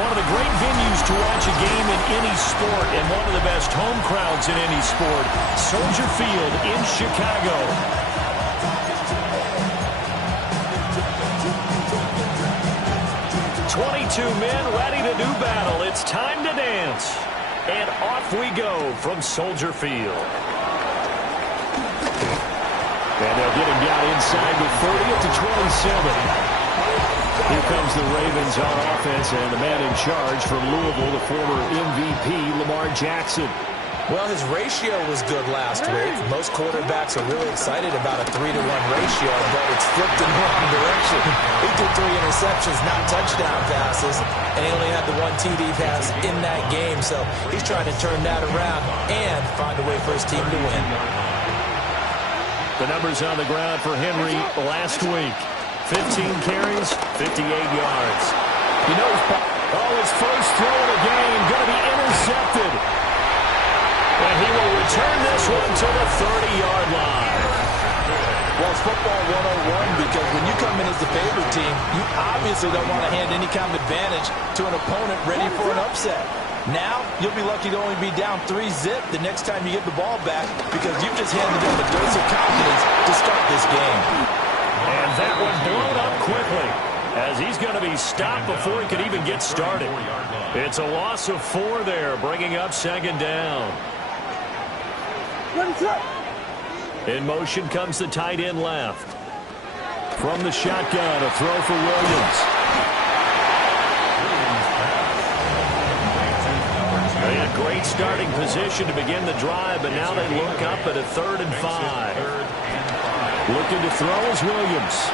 One of the great venues to watch a game in any sport and one of the best home crowds in any sport. Soldier Field in Chicago. 22 men ready to do battle. It's time to dance. And off we go from Soldier Field. And they'll get him down inside with 30 to 27. Here comes the Ravens on offense, and the man in charge from Louisville, the former MVP, Lamar Jackson. Well, his ratio was good last week. Most quarterbacks are really excited about a 3-to-1 ratio, but it's flipped in the wrong direction. He threw 3 interceptions, not touchdown passes, and he only had the 1 TD pass in that game. So he's trying to turn that around and find a way for his team to win. The numbers on the ground for Henry last week. 15 carries, 58 yards. You know, his first throw of the game going to be intercepted. And he will return this one to the 30-yard line. Well, it's football 101 because when you come in as the favorite team, you obviously don't want to hand any kind of advantage to an opponent ready for an upset. Now, you'll be lucky to only be down 3-zip the next time you get the ball back because you've just handed them a dose of confidence to start this game. And that one blown up quickly as he's going to be stopped before he could even get started. It's a loss of 4 there, bringing up second down. In motion comes the tight end left. From the shotgun, a throw for Williams. They had a great starting position to begin the drive, but now they look up at a 3rd and 5. Looking to throw is Williams.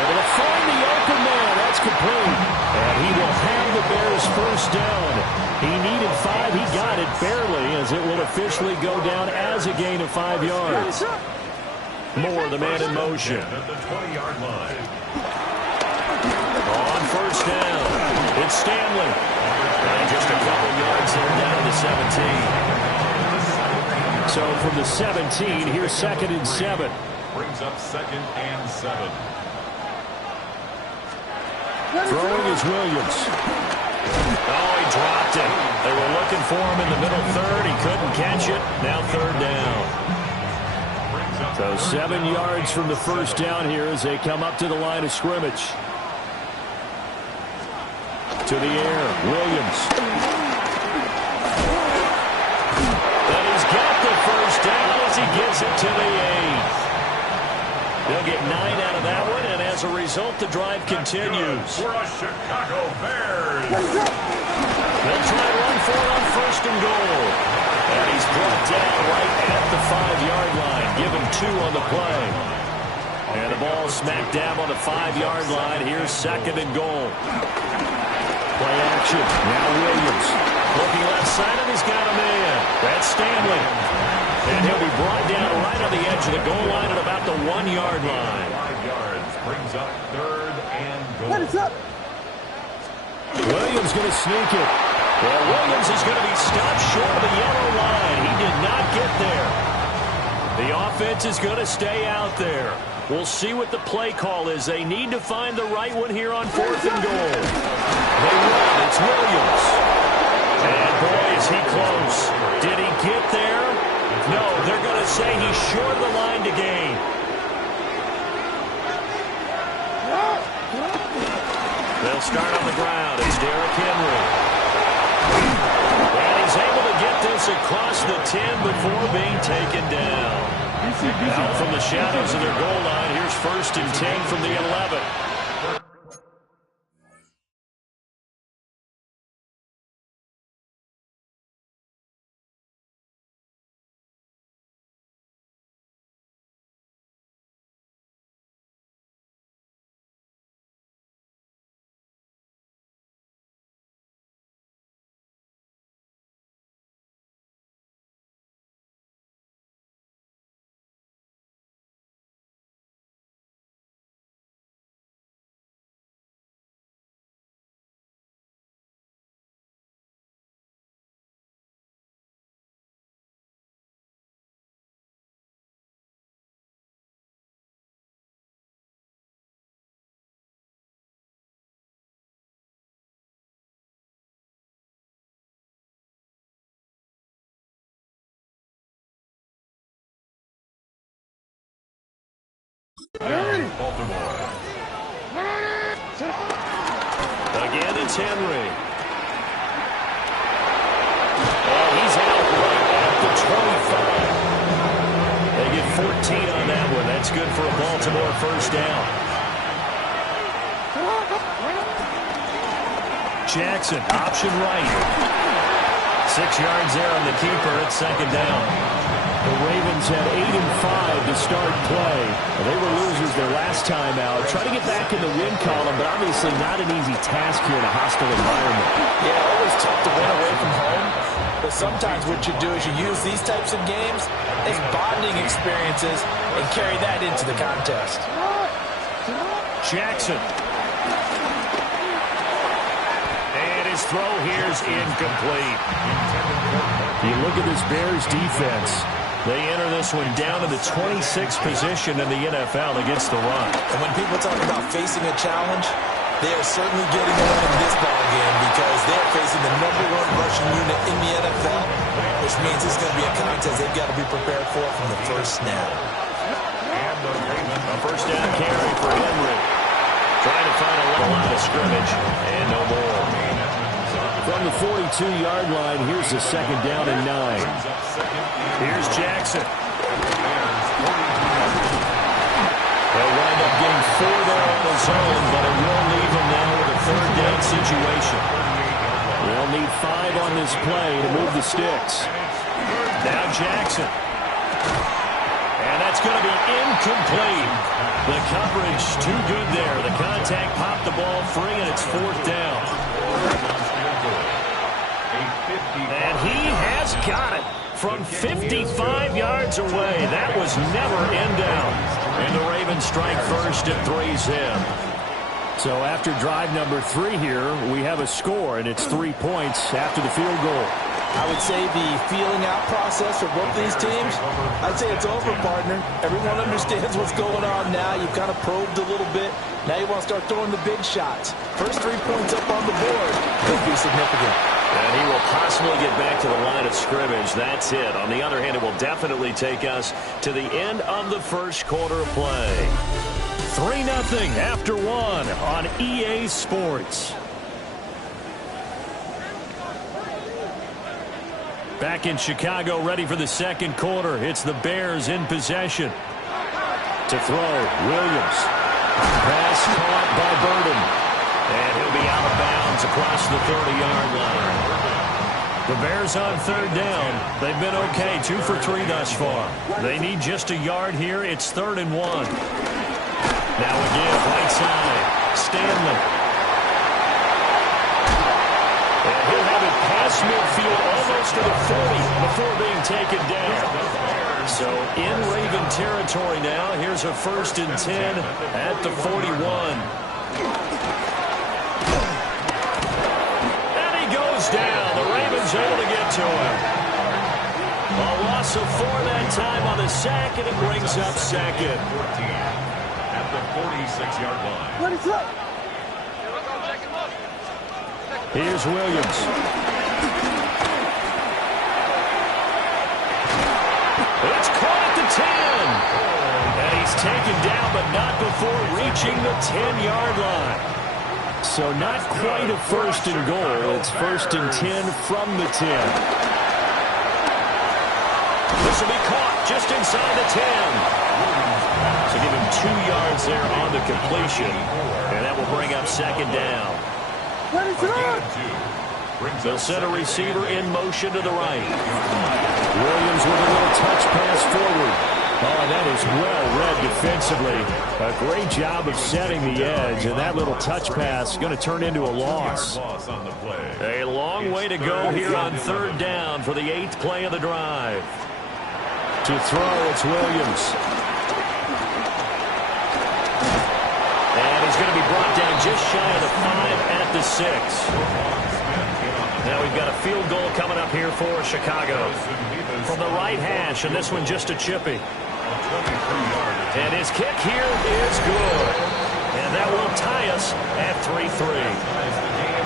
Able to find the open man. That's complete. And he will have the Bears first down. He needed 5. He got it barely as it will officially go down as a gain of 5 yards. Moore, the man in motion. On first down, it's Stanley. And just a couple yards there down to the 17. So from the 17, here's 2nd and 7. Brings up 2nd and 7. Throwing is Williams. Oh, he dropped it. They were looking for him in the middle 3rd. He couldn't catch it. Now 3rd down. So 7 yards from the first down here as they come up to the line of scrimmage. To the air, Williams. First down as he gets it to the 8. They'll get 9 out of that one, and as a result, the drive continues. For a Chicago Bears. They'll try to run for it on 1st and goal. And he's brought down right at the 5-yard line, given 2 on the play. And the ball smack dab on the 5-yard line. Here's 2nd and goal. Play action. Now Williams. Looking left side, and he's got a man. That's Stanley. And he'll be brought down right on the edge of the goal line at about the 1-yard line. 5 yards brings up 3rd and goal. Williams going to sneak it. Well, Williams is going to be stopped short of the yellow line. He did not get there. The offense is going to stay out there. We'll see what the play call is. They need to find the right one here on 4th and goal. They run. It's Williams. And boy, is he close. Did he get there? No, they're going to say he's short of the line to gain. They'll start on the ground. It's Derrick Henry. And he's able to get this across the 10 before being taken down. Out from the shadows of their goal line, here's 1st and 10 from the 11. Baltimore. Again, it's Henry. And he's out right at the 25. They get 14 on that one. That's good for a Baltimore first down. Jackson, option right. 6 yards there on the keeper at second down. The Ravens had 8-5 to start play. They were losers their last time out. Try to get back in the win column, but obviously not an easy task here in a hostile environment. Yeah, always tough to win away from home. But sometimes what you do is you use these types of games as bonding experiences and carry that into the contest. Jackson. And his throw here's incomplete. You look at this Bears defense. They enter this one down to the 26th position in the NFL against the run. And when people talk about facing a challenge, they are certainly getting a win in this ballgame because they're facing the #1 rushing unit in the NFL, which means it's going to be a contest they've got to be prepared for from the first snap. A first down carry for Henry. Trying to find a line of scrimmage, and no more. From the 42-yard line, here's the second down and 9. Here's Jackson. They'll wind up getting 4 there on his own, but it will leave him now with a third down situation. They'll need 5 on this play to move the sticks. Now Jackson. And that's going to be incomplete. The coverage too good there. The contact popped the ball free, and it's 4th down. And he has got it from 55 yards away. That was never in down. And the Ravens strike first at 3's in. So after drive number 3 here, we have a score, and it's 3 points after the field goal. I would say the feeling out process for both these teams, I'd say it's over, partner. Everyone understands what's going on now. You've kind of probed a little bit. Now you want to start throwing the big shots. First 3 points up on the board could be significant. And he will possibly get back to the line of scrimmage. That's it. On the other hand, it will definitely take us to the end of the first quarter of play. 3-0 after 1 on EA Sports. Back in Chicago, ready for the second quarter. It's the Bears in possession. To throw, Williams. Pass caught by Burden. And he'll be out of bounds across the 30-yard line. The Bears on third down. They've been okay, 2 for 3 thus far. They need just a yard here. It's 3rd and 1. Now again, right side, Stanley. And he'll have it past midfield, almost to the 40 before being taken down. So in Raven territory now. Here's a 1st and 10 at the 41. Down. The Ravens able to get to him. A loss of 4 that time on the sack, and it brings up second. 14 at the 46-yard line. What is up? Here's Williams. It's caught at the 10. And he's taken down, but not before reaching the 10-yard line. So not quite a 1st and goal. It's 1st and 10 from the 10. This will be caught just inside the 10. So give him 2 yards there on the completion. And that will bring up second down. What is up? They'll set a receiver in motion to the right. Williams with a little touch pass forward. Oh, that is well read defensively. A great job of setting the edge, and that little touch pass is going to turn into a loss. A long way to go here on third down for the 8th play of the drive. To throw, it's Williams. And he's going to be brought down just shy of the 5 at the 6. Now we've got a field goal coming up here for Chicago. From the right hash, and this one just a chippy. And his kick here is good. And that will tie us at 3-3.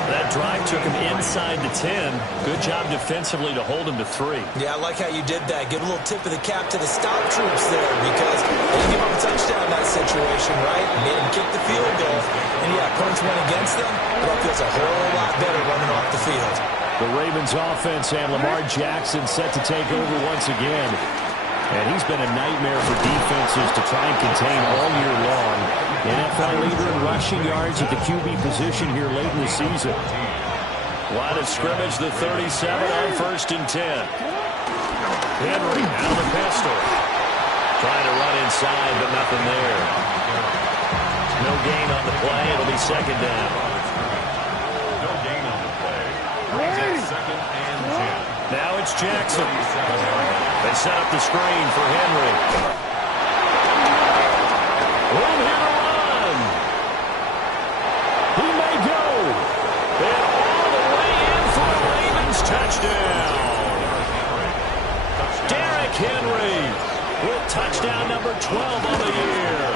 That drive took him inside the 10. Good job defensively to hold him to 3. Yeah, I like how you did that. Give a little tip of the cap to the stop troops there because they didn't give him a touchdown in that situation, right? Made him kick the field goal. And, yeah, points went against them, but that feels a whole lot better running off the field. The Ravens offense and Lamar Jackson set to take over once again. And he's been a nightmare for defenses to try and contain all year long. NFL leader in rushing yards at the QB position here late in the season. Line of scrimmage, the 37 on 1st and 10. Henry out of the pistol. Trying to run inside, but nothing there. No gain on the play. It'll be 2nd down. No gain on the play. Brings up 2nd and 10. Now it's Jackson. They set up the screen for Henry. Room here to run. He may go. And all the way in for a Ravens touchdown. Derrick Henry with touchdown number 12 on the year.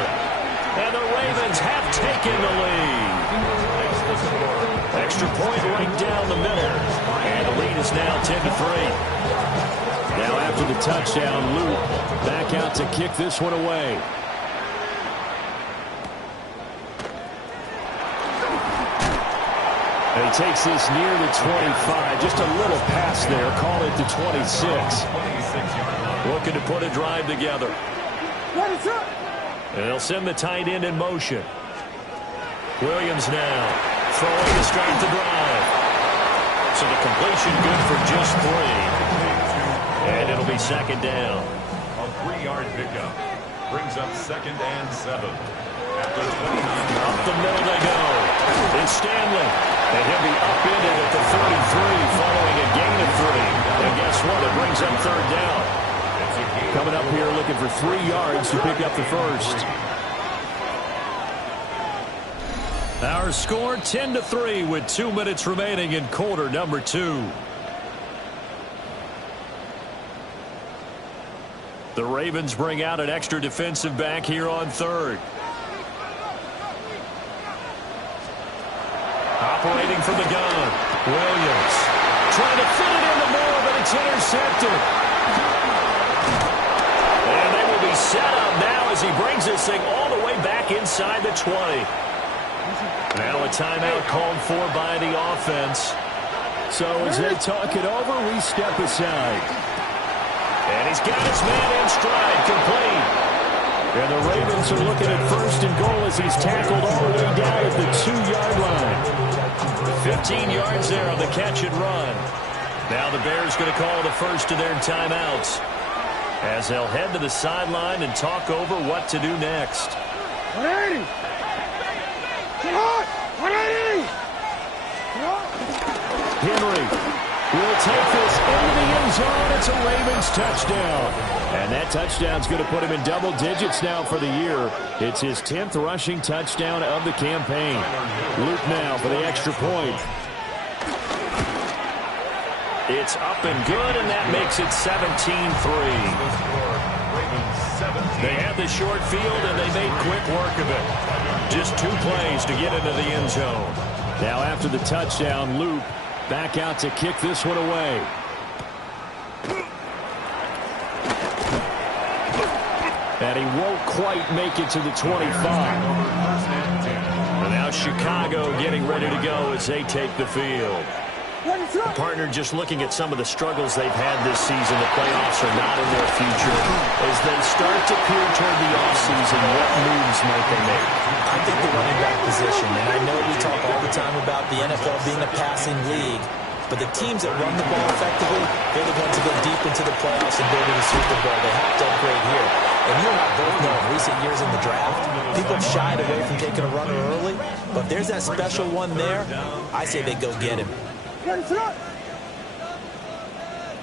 And the Ravens have taken the lead. Extra point right down the middle. And the lead is now 10-3. Now after the touchdown, Luke back out to kick this one away. And he takes this near the 25. Just a little pass there. Call it the 26. Looking to put a drive together. And they'll send the tight end in motion. Williams now throwing to start the drive. So the completion good for just 3. And it'll be 2nd down. A 3-yard pickup. Brings up 2nd and 7. After 29 Up the middle they go. It's Stanley. And he'll be upended at the 33 following a gain of 3. And guess what? It brings up 3rd down. Coming up here looking for 3 yards to pick up the first. Our score 10-3 with 2 minutes remaining in quarter number 2. The Ravens bring out an extra defensive back here on 3rd. Operating from the gun. Williams trying to fit it into Moore, but it's intercepted. And they will be set up now as he brings this thing all the way back inside the 20. Now a timeout called for by the offense. So as they talk it over, we step aside. And he's got his man in stride, complete. And the Ravens are looking at 1st and goal as he's tackled all the way down at the 2-yard line. 15 yards there on the catch and run. Now the Bears going to call the first of their timeouts as they'll head to the sideline and talk over what to do next. 180. Get hard. 180. Henry will take this into the end zone. It's a Ravens touchdown. And that touchdown's going to put him in double digits now for the year. It's his 10th rushing touchdown of the campaign. Luke now for the extra point. It's up and good, and that makes it 17-3. They had the short field, and they made quick work of it. Just 2 plays to get into the end zone. Now after the touchdown, Luke back out to kick this one away. And he won't quite make it to the 25. And now Chicago getting ready to go as they take the field. Partner, just looking at some of the struggles they've had this season, the playoffs are not in their future. As they start to peer toward the offseason, what moves might they make? I think the running back position, and I know we talk all the time about the NFL being a passing league, but the teams that run the ball effectively, they're the ones that go deep into the playoffs and go to the Super Bowl. They have to upgrade here. And you and I both know in recent years in the draft, people have shied away from taking a runner early, but there's that special one there. I say they go get him.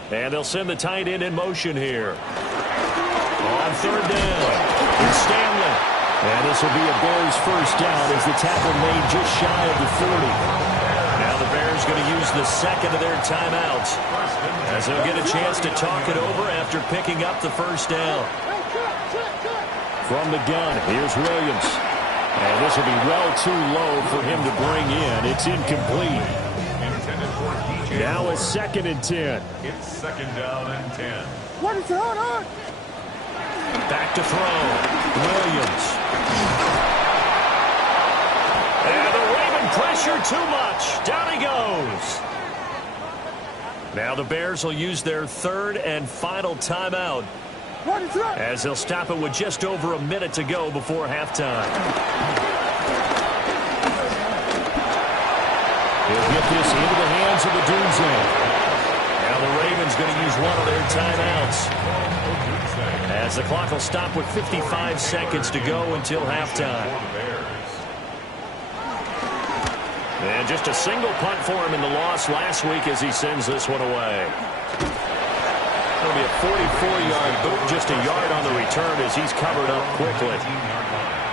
And they'll send the tight end in motion here. On 3rd down, it's Stanley. And this will be a Bears first down as the tackle made just shy of the 40. Now the Bears going to use the 2nd of their timeouts as they'll get a chance to talk it over after picking up the first down. From the gun, here's Williams. And this will be well too low for him to bring in. It's incomplete. Now it's 2nd and 10. It's 2nd down and 10. What is going on? Back to throw. Williams. And the Raven pressure too much. Down he goes. Now the Bears will use their 3rd and final timeout, What is that? as they'll stop it with just over a minute to go before halftime. He'll get this into the hands of the Doomsday. Now the Ravens going to use one of their timeouts, as the clock will stop with 55 seconds to go until halftime. And just a single punt for him in the loss last week as he sends this one away. It'll be a 44-yard boot, just a yard on the return as he's covered up quickly.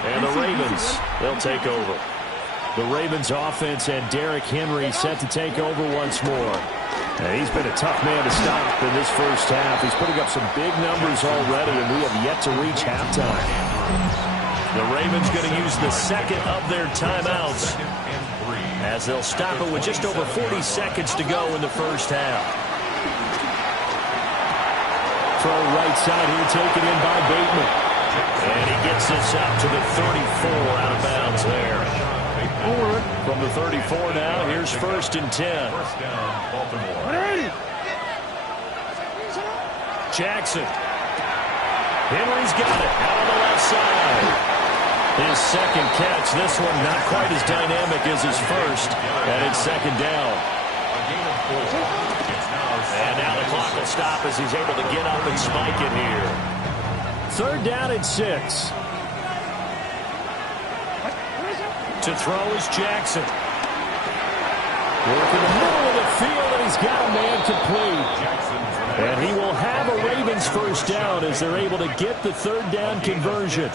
And the Ravens, they'll take over. The Ravens offense and Derrick Henry set to take over once more. And he's been a tough man to stop in this first half. He's putting up some big numbers already, and we have yet to reach halftime. The Ravens going to use the 2nd of their timeouts, as they'll stop it with just over 40 seconds to go in the first half. Throw right side here, taken in by Bateman. And he gets this out to the 34, out of bounds there. From the 34 now, here's 1st and 10. First down, Baltimore. 180. Jackson. Henry's got it out on the left side. His 2nd catch. This one not quite as dynamic as his first. And it's 2nd down. And now the clock will stop as he's able to get up and spike it here. 3rd down and 6. To throw is Jackson. Working the middle of the field, and he's got a man complete. And he will have a Ravens first down as they're able to get the 3rd down conversion.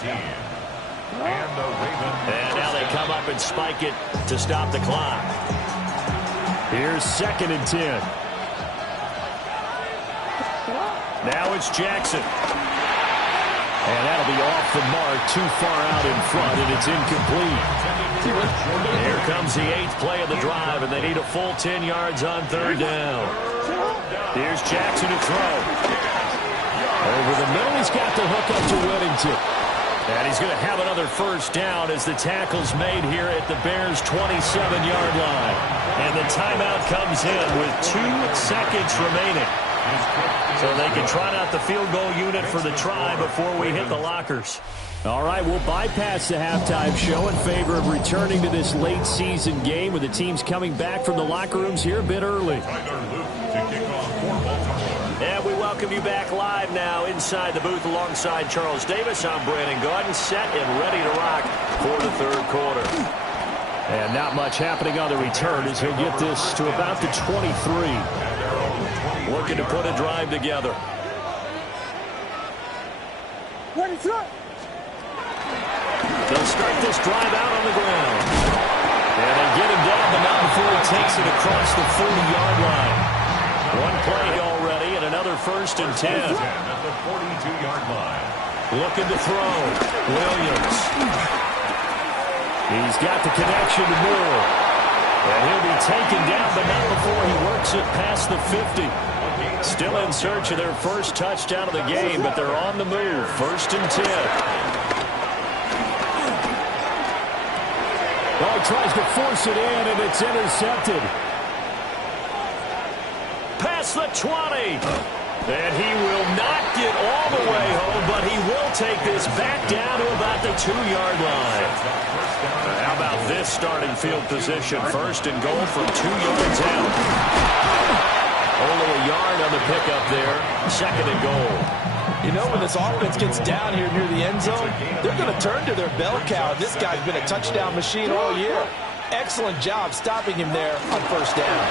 And now they come up and spike it to stop the clock. Here's 2nd and 10. Now it's Jackson. And that'll be off the mark, too far out in front, and it's incomplete. Here comes the 8th play of the drive, and they need a full 10 yards on 3rd down. Here's Jackson to throw. Over the middle, he's got the hook up to Whittington. And he's going to have another first down as the tackle's made here at the Bears' 27-yard line. And the timeout comes in with 2 seconds remaining. So they can trot out the field goal unit for the try before we hit the lockers. All right, we'll bypass the halftime show in favor of returning to this late season game with the teams coming back from the locker rooms here a bit early. And we welcome you back live now inside the booth alongside Charles Davis. I'm Brandon Gordon, set and ready to rock for the 3rd quarter. And not much happening on the return as he'll get this to about the 23. Looking to put a drive together. What is that? They'll start this drive out on the ground. And they get him down, but not before he takes it across the 40-yard line. One play already and another 1st and 10. At the 42-yard line. Looking to throw. Williams. He's got the connection to Moore. And he'll be taken down, but not before he works it past the 50. Still in search of their first touchdown of the game, but they're on the move. 1st and 10. Oh, he tries to force it in, and it's intercepted. Past the 20. And he will not get all the way home, but he will take this back down to about the 2-yard line. How about this starting field position? 1st and goal from 2 yards out. Only a yard on the pickup there. 2nd and goal. You know, when this offense gets down here near the end zone, they're going to turn to their bell cow. This guy's been a touchdown machine all year. Excellent job stopping him there on 1st down.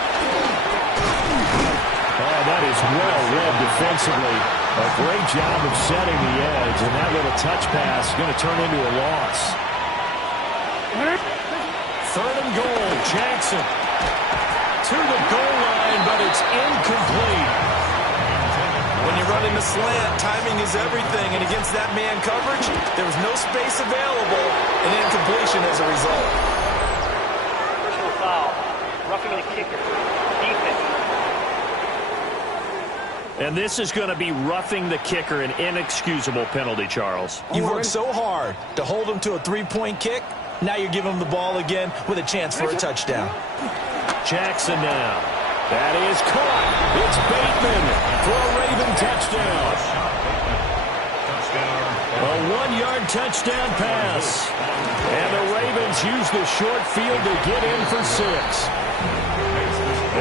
Oh, that is well read defensively. A great job of setting the edge, and that little touch pass is going to turn into a loss. 3rd and goal, Jackson. To the goal line, but it's incomplete. When you're running the slant, timing is everything, and against that man coverage, there was no space available, and incompletion as a result. Personal foul, roughing the kicker, defense. And this is going to be roughing the kicker, an inexcusable penalty, Charles. You've worked so hard to hold him to a three-point kick. Now you're giving him the ball again with a chance for a touchdown. Jackson now. That is caught. It's Bateman for a Raven touchdown. A 1-yard touchdown pass. And the Ravens use the short field to get in for 6.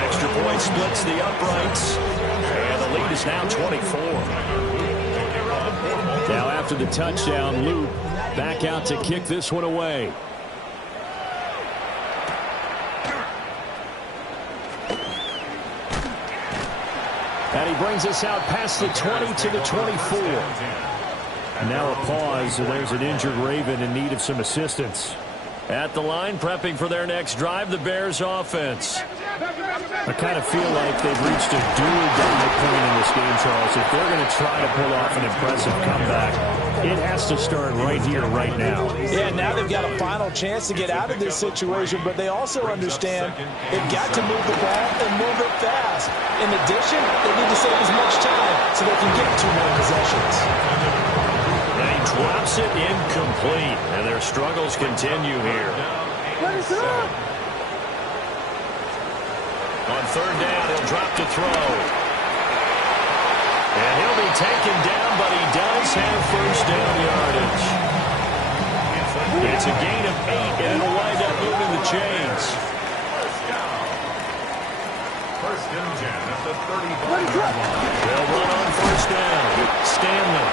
Extra point splits the uprights. And the lead is now 24. Now after the touchdown, Luke back out to kick this one away. And he brings us out past the 20 to the 24. And now a pause, and there's an injured Raven in need of some assistance. At the line, prepping for their next drive, the Bears offense. I kind of feel like they've reached a do-or-die point in this game, Charles. If they're going to try to pull off an impressive comeback, it has to start right here, right now. Yeah, now they've got a final chance to get out of this situation, but they also understand they've got to move the ball and move it fast. In addition, they need to save as much time so they can get 2 more possessions. And he drops it incomplete, and their struggles continue here. What is up? On third down, he'll drop to throw. And he'll be taken down, but he does have first down yardage. It's a gain of 8, and it'll wind up moving the chains. First and 10 at the 35. They'll run on first down. Stanley.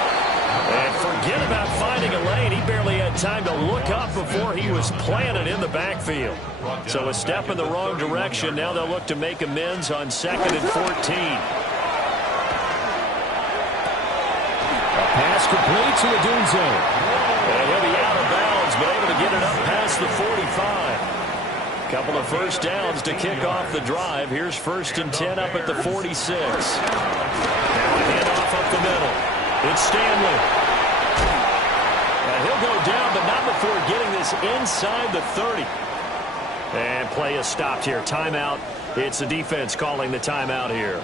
And forget about finding a lane. He barely had time to look up before he was planted in the backfield. So a step in the wrong direction. Now they'll look to make amends on 2nd and 14. A pass complete to Adunze. And he'll be out of bounds, but able to get it up past the 45. Couple of first downs to kick off the drive. Here's 1st and 10 up at the 46. Now a handoff up the middle. It's Stanley. And he'll go down, but not before getting this inside the 30. And play is stopped here. Timeout. It's the defense calling the timeout here.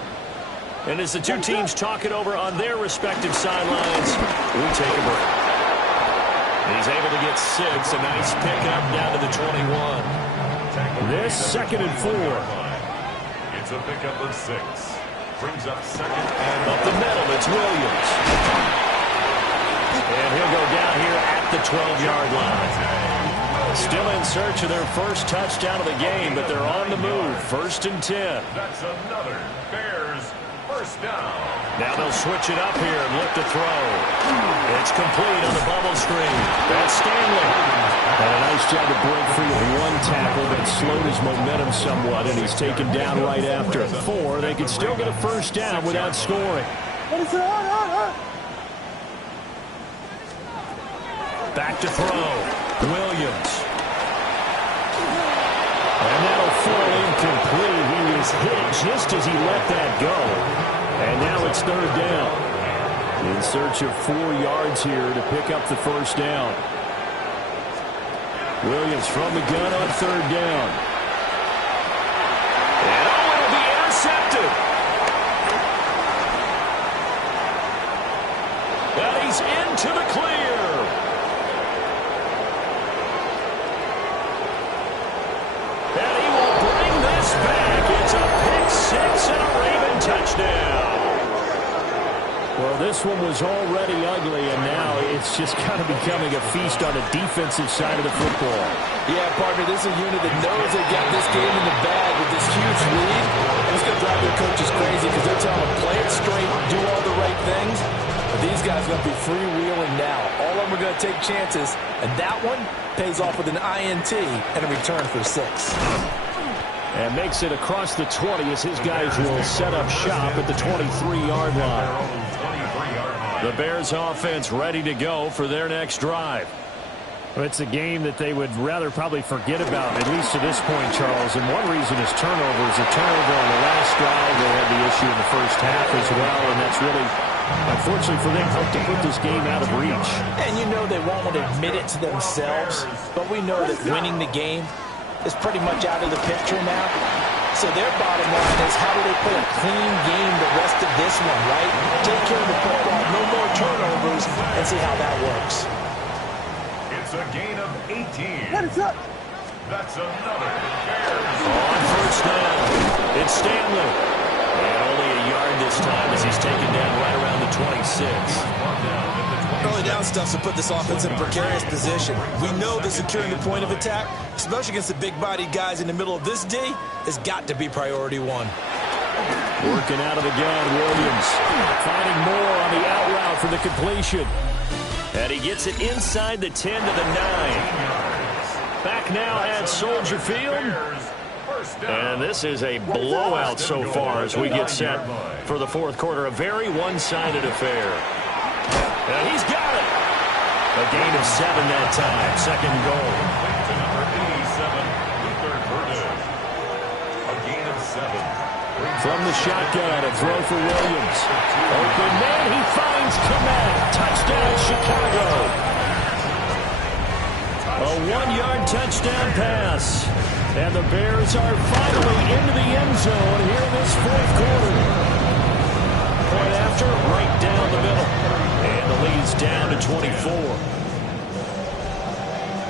And as the two teams talk it over on their respective sidelines, we take a break. He's able to get 6. A nice pickup down to the 21. This 2nd and 4. It's a pickup of 6. Brings up 2nd and up the middle. It's Williams. And he'll go down here at the 12-yard line. Still in search of their first touchdown of the game, but they're on the move. 1st and 10. That's another Bears first down. Now they'll switch it up here and look to throw. It's complete on the bubble screen. That's Stanley. And a nice job to break free of 1 tackle that slowed his momentum somewhat, and he's taken down right after. 4, they can still get a first down without scoring. Back to throw. Williams. And that'll fall incomplete. He was hit just as he let that go. And now it's 3rd down. In search of 4 yards here to pick up the first down. Williams from the gun on 3rd down. And it'll be intercepted. And he's into the clear. And he will bring this back. It's a pick 6 and a Raven touchdown. Well, this one was already ugly, and now it's just kind of becoming a feast on the defensive side of the football. Yeah, partner, this is a unit that knows they got this game in the bag with this huge lead. And it's going to drive their coaches crazy because they're telling them, play it straight, do all the right things. But these guys are going to be freewheeling now. All of them are going to take chances, and that one pays off with an INT and a return for 6. And makes it across the 20 as his guys will set up shop at the 23-yard line. The Bears offense ready to go for their next drive. Well, it's a game that they would rather probably forget about, at least to this point, Charles. And one reason is turnovers. A turnover on the last drive. They had the issue in the first half as well, and that's really, unfortunately for them, helped to put this game out of reach. And you know they won't admit it to themselves, but we know that winning the game is pretty much out of the picture now. So their bottom line is, how do they play a clean game the rest of this one, right? Take care of the football, no more turnovers, and see how that works. It's a gain of 18. What is up? That's another Bears. On first down, it's Stanley. And only a yard this time as he's taken down right around the 26. Early down stuff to put this offense in a precarious position. We know that securing the point of attack, especially against the big-bodied guys in the middle of this D, has got to be priority one. Working out of the gun, Williams finding more on the out route for the completion. And he gets it inside the 10 to the 9. Back now at Soldier Field. And this is a blowout so far as we get set for the fourth quarter. A very one-sided affair. And he's got it. A gain of 7 that time. Second goal. To number 87, Luther Curtis. A gain of 7. From the shotgun, a throw for Williams. Open man, he finds Komet. Touchdown, Chicago. A 1-yard touchdown pass. And the Bears are finally into the end zone here in this fourth quarter. Point after, right down the middle. And the lead's down to 24.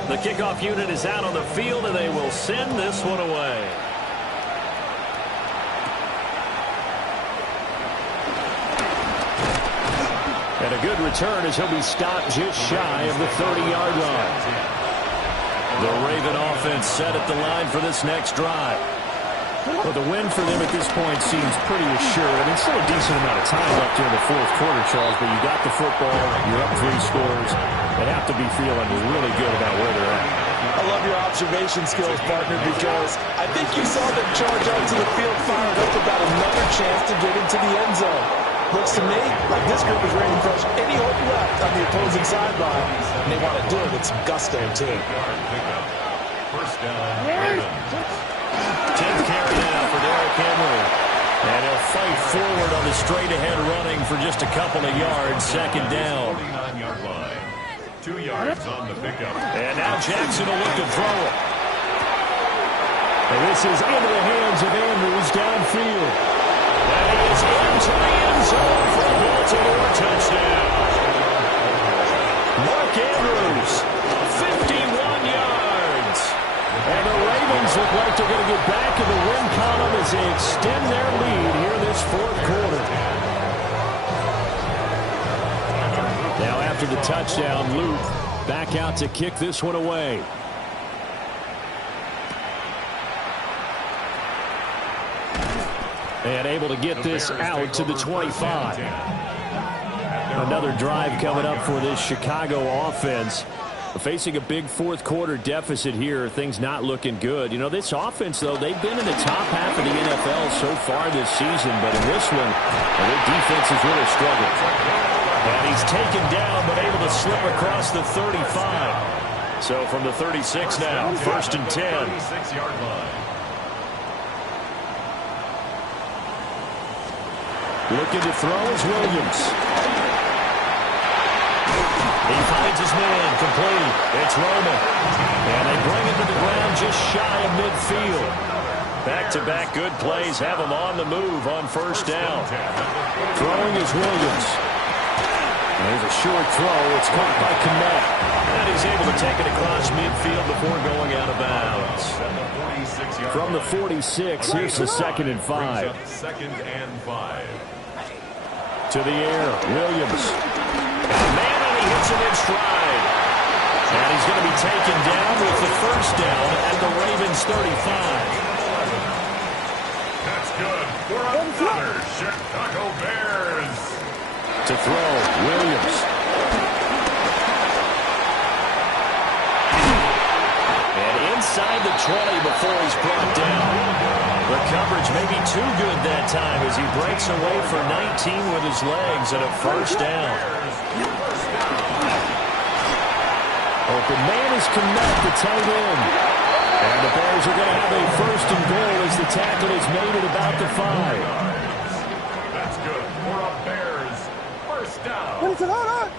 The kickoff unit is out on the field, and they will send this one away. And a good return as he'll be stopped just shy of the 30-yard line. The Raven offense set at the line for this next drive. Well, the win for them at this point seems pretty assured. I mean, still a decent amount of time left here in the fourth quarter, Charles, but you got the football, you're up 3 scores. They have to be feeling really good about where they're at. I love your observation skills, partner, because I think you saw them charge onto the field fired up about another chance to get into the end zone. Looks to me like this group is ready to crush any hope left on the opposing sideline, and they want to do it with some gusto, too. First down. 10th carry now for Derrick Henry. And he'll fight forward on the straight-ahead running for just a couple of yards. Second down. 49-yard line. 2 yards on the pickup. And now Jackson will look to throw it. And this is into the hands of Andrews downfield. And he is into the end zone for a Baltimore touchdown. Mark Andrews, 51 yards. And the Ravens look like they're going to get back in the win column as they extend their lead here in this fourth quarter. Now after the touchdown, Luke back out to kick this one away. And able to get this out to the 25. Another drive coming up for this Chicago offense. Facing a big fourth quarter deficit here, things not looking good. You know, this offense, though, they've been in the top half of the NFL so far this season, but in this one, their defense has really struggled. And he's taken down, but able to slip across the 35. So from the 36 now, first and 10. 36-yard line. Looking to throw is Williams. He finds his man, complete. It's Roman. And they bring him to the ground just shy of midfield. Back-to-back good plays have him on the move on first down. Throwing is Williams. There's a short throw. It's caught by Komet. And he's able to take it across midfield before going out of bounds. From the 46, here's the 2nd and 5. 2nd and 5. To the air, Williams. And man, and he hits it in stride. And he's going to be taken down with the first down at the Ravens 35. That's good for another Chicago Bears. To throw, Williams. And inside the 20 before he's brought down. The coverage may be too good that time as he breaks away for 19 with his legs and a first down. The man has come back to tight end. And the Bears are going to have a first and goal as the tackle is made at about the 5. That's good for a Bears first down. What is it? Hold on.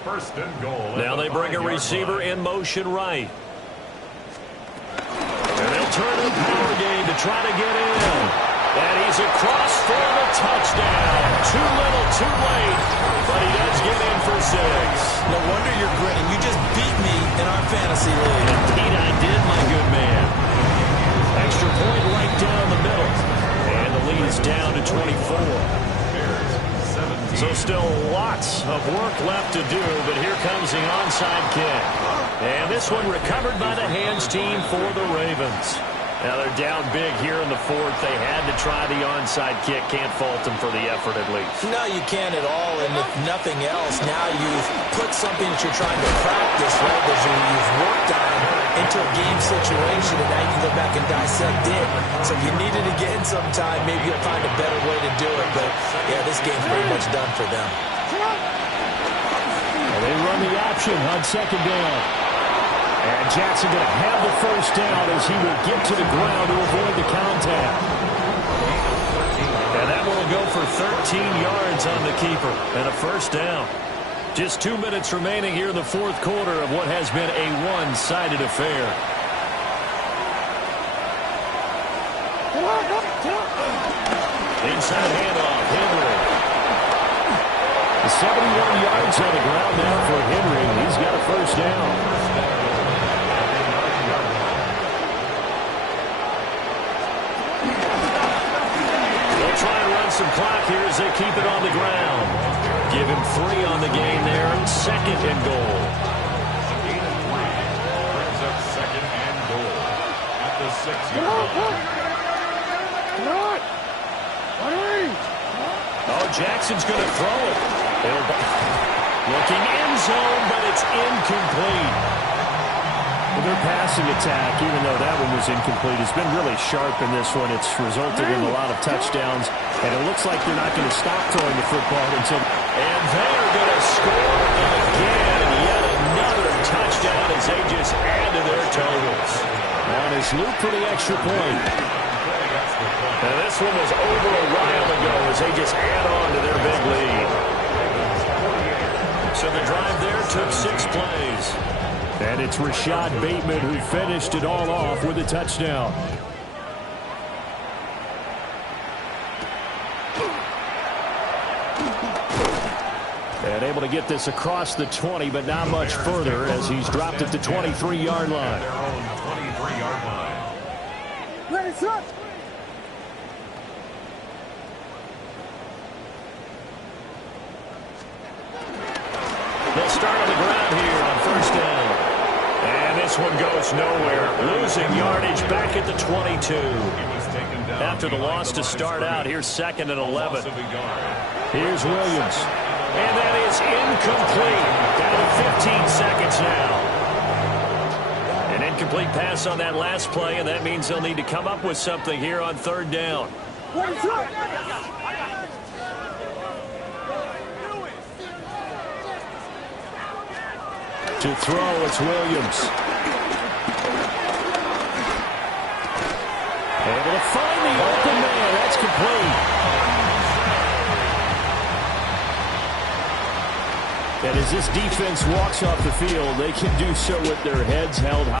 First and goal. Now they bring a receiver in motion right. And they'll turn the power game to try to get in. And he's across for the touchdown. Too little, too late. But he does get in for 6. No wonder you're grinning. You just beat me in our fantasy league. Indeed I did, my good man. Extra point right down the middle. And the lead is down to 24. So still lots of work left to do, but here comes the onside kick. And this one recovered by the hands team for the Ravens. Now they're down big here in the 4th. They had to try the onside kick. Can't fault them for the effort at least. No, you can't at all. And if nothing else, now you've put something that you're trying to practice, right, that you've worked on into a game situation, and now you can go back and dissect it. So if you needed to gain some time, maybe you'll find a better way to do it. But, yeah, this game's pretty much done for them. Well, they run the option on second down. And Jackson going to have the first down as he will get to the ground to avoid the contact. And that will go for 13 yards on the keeper and a first down. Just 2 minutes remaining here in the 4th quarter of what has been a one-sided affair. Inside handoff, Henry. 71 yards on the ground now for Henry. He's got a first down. Some clock here as they keep it on the ground. Give him 3 on the game there. Second and goal. Brings up second and goal at the 6-yard line. Oh, Jackson's going to throw it. Looking end zone, but it's incomplete. Well, their passing attack, even though that one was incomplete, has been really sharp in this one. It's resulted in a lot of touchdowns, and it looks like they're not going to stop throwing the football until... And they're going to score again. Yet another touchdown as they just add to their totals. On his loop for the extra point. And this one was over a while ago as they just add on to their big lead. So the drive there took 6 plays. And it's Rashad Bateman who finished it all off with a touchdown. And able to get this across the 20, but not much further as he's dropped at the 23-yard line. Their own 23-yard line. Ready, set. They'll start on the ground here on first down. And this one goes nowhere. Losing yardage back at the 22. After the loss to start out, here's second and 11. Here's Williams. And that is incomplete. Down to 15 seconds now. An incomplete pass on that last play, and that means they'll need to come up with something here on third down. Ready, set. To throw, it's Williams. Able to find the open man. That's complete. And as this defense walks off the field, they can do so with their heads held high.